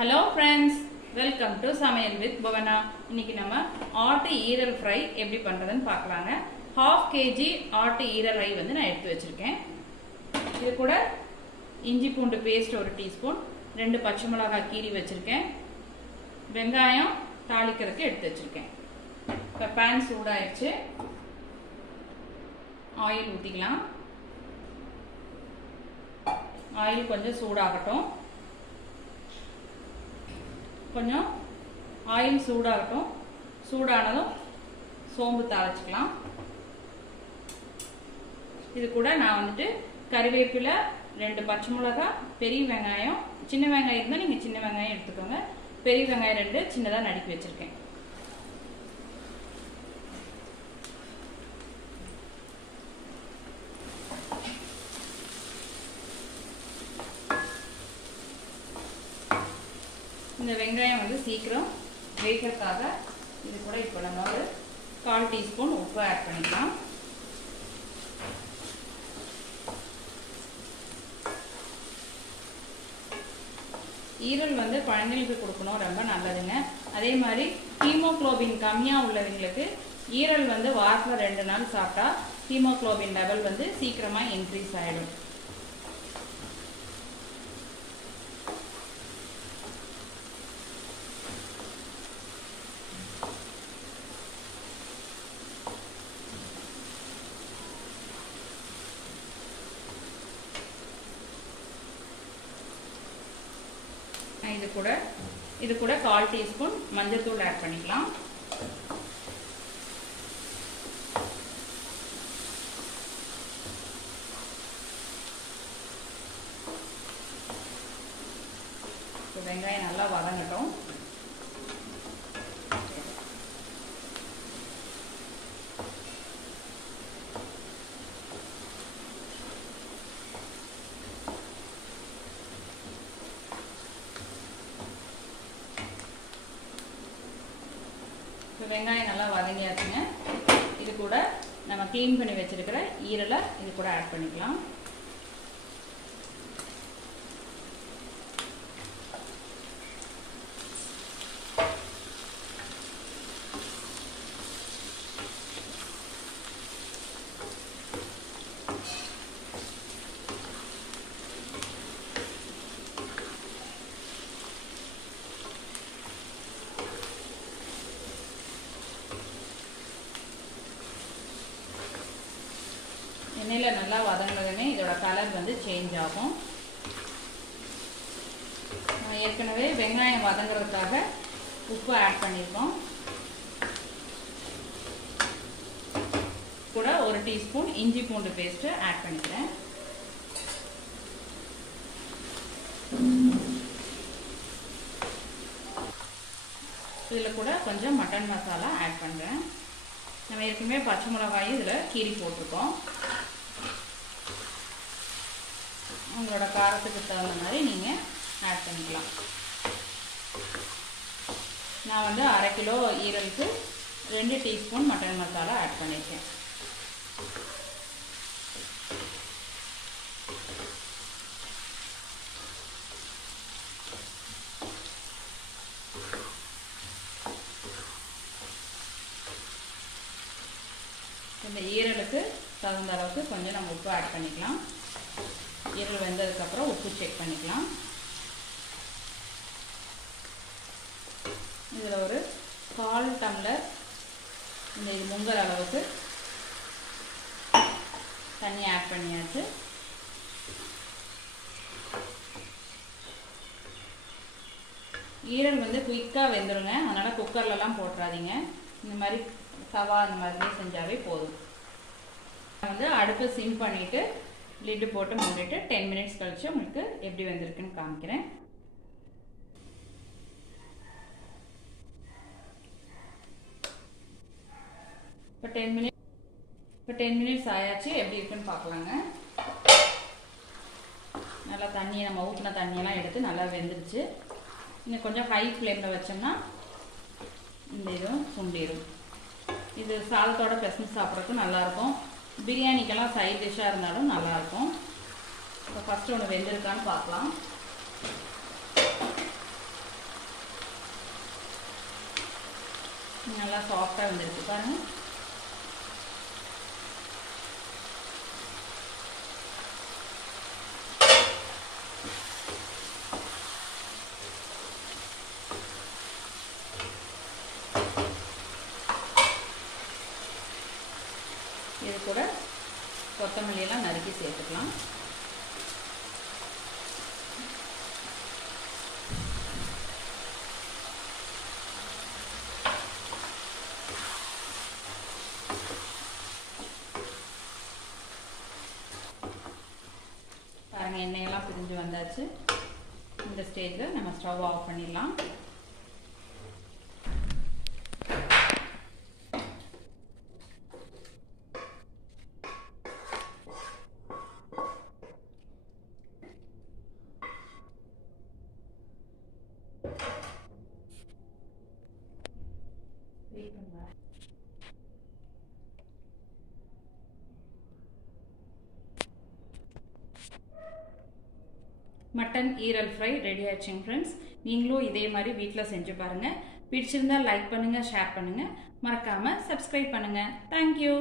Hello friends, welcome to Samayal with Bhavana. இன்னைக்கு நம்ம ஆட்டு ஈரல் ஃப்ரை எப்படி பண்றதுன்னு பார்க்கலாங்க. 1/2 kg ஆட்டு ஈரல் வந்து நான் எடுத்து வச்சிருக்கேன். இது கூட இஞ்சி பூண்டு பேஸ்ட் 1 டீஸ்பூன், 2 பச்சை மிளகாய் கீறி வச்சிருக்கேன். வெங்காயம் தாளிக்கிறதுக்கு எடுத்து வச்சிருக்கேன். இப்போ pan சூடாயிருச்சு. ஆயில் ஊத்திக்கலாம். ஆயில் கொஞ்சம் சூடாகட்டும். கொஞ்சம் ஆயில் சூடாகட்டும். சூடானதும் சோம்பு தாளிச்சுக்கலாம். இது கூட நான் வந்துட்டு கறிவேப்பிலை, 2 பச்சை மிளகாய், பெரிய வெங்காயம், சின்ன வெங்காயம் இருந்தால் நீங்கள் சின்ன வெங்காயம் எடுத்துக்கோங்க. பெரிய வெங்காயம் 2 சின்னதாக நறுக்கி வச்சிருக்கேன். இந்த வெங்காயம் வந்து சீக்கிரம் வேகிறதுக்காக இது கூட இப்போ நம்ம ஒரு 1/4 டீஸ்பூன் உப்பு ஆட் பண்ணிக்கலாம். ஈரல் வந்து குழந்தைகளுக்கு கொடுக்கணும், ரொம்ப நல்லதுங்க. அதே மாதிரி ஹீமோகுளோபின் கம்மியாக உள்ளவங்களுக்கு ஈரல் வந்து வாரத்தில் 2 நாள் சாப்பிட்டா ஹீமோகுளோபின் லெவல் வந்து சீக்கிரமாக இன்க்ரீஸ் ஆகிடும். இது கூட 1/4 டீஸ்பூன் மஞ்சள் தூள் ஆட் பண்ணிக்கலாம். வெங்காயம் நல்லா வதங்கட்டும். வெங்காயம் நல்லா வதங்கியாச்சுங்க. இது கூட நம்ம க்ளீன் பண்ணி வச்சிருக்கிற ஈரலை இது கூட ஆட் பண்ணிக்கலாம். எண்ணெயில் நல்லா வதங்கினதுமே இதோட கலர் வந்து சேஞ்ச் ஆகும். ஏற்கனவே வெங்காயம் வதங்குறதுக்காக உப்பு ஆட் பண்ணியிருக்கோம். கூட 1 டீஸ்பூன் இஞ்சி பூண்டு பேஸ்ட்டு ஆட் பண்ணிக்கிறேன். இதில் கூட கொஞ்சம் மட்டன் மசாலா ஆட் பண்ணுறேன். நம்ம ஏற்கனவே பச்சை மிளகாயும் இதில் கீரி போட்டிருக்கோம். உங்களோட காரத்துக்கு தகுந்த மாதிரி நீங்கள் ஆட் பண்ணிக்கலாம். நான் வந்து 1/2 கிலோ ஈரலுக்கு 2 டீஸ்பூன் மட்டன் மசாலா ஆட் பண்ணியிருக்கேன். இந்த ஈரலுக்கு தகுந்த அளவுக்கு கொஞ்சம் நம்ம உப்பு ஆட் பண்ணிக்கலாம். ஈரல் வெந்ததுக்கப்புறம் உப்பு செக் பண்ணிக்கலாம். இதில் ஒரு 1/4 டம்ளர் இந்த இது முங்குற அளவுக்கு தண்ணி ஆட் பண்ணியாச்சு. ஈரல் வந்து குயிக்காக வெந்துடுங்க, அதனால் குக்கர்லலாம் போட்டுறாதீங்க. இந்த மாதிரி தவா இந்த மாதிரியே செஞ்சாவே போதும். வந்து அடுப்பை சிம் பண்ணிவிட்டு லிட்டு போட்டு மூடிட்டு 10 மினிட்ஸ் கழிச்சு உங்களுக்கு எப்படி வந்திருக்குன்னு காமிக்கிறேன். இப்போ 10 மினிட்ஸ் ஆயாச்சு. எப்படி இருக்குன்னு பார்க்கலாங்க. நல்லா தண்ணியை நம்ம ஊற்றின தண்ணியெல்லாம் எடுத்து நல்லா வெந்துருச்சு. இன்னும் கொஞ்சம் ஹை ஃப்ளேமில் வச்சோம்னா இந்த இதுவும் சுண்டிடும். இது சாதத்தோட பிசைஞ்சு சாப்பிட்றதுக்கு நல்லாயிருக்கும். பிரியாணிக்கெல்லாம் சைட் டிஷ்ஷாக இருந்தாலும் நல்லாயிருக்கும். இப்போ ஃபஸ்ட்டு ஒன்று வெந்திருக்கான்னு பார்க்கலாம். நல்லா சாஃப்டா வந்திருக்கு பாருங்க. இது கூட கொத்தமல்லி எல்லாம் நறுக்கி சேர்த்துக்கலாம். பாருங்க எண்ணெயெல்லாம் பிரிஞ்சு வந்தாச்சு. இந்த ஸ்டேஜில் நம்ம ஸ்டவ் ஆஃப் பண்ணிடலாம். மட்டன் ஈரல் ஃப்ரை ரெடி ஆயிடுச்சுங்க ஃப்ரெண்ட்ஸ். நீங்களும் இதே மாதிரி வீட்டில் செஞ்சு பாருங்கள். பிடிச்சிருந்தா லைக் பண்ணுங்கள், ஷேர் பண்ணுங்கள், மறக்காமல் சப்ஸ்கிரைப் பண்ணுங்கள். தேங்க்யூ.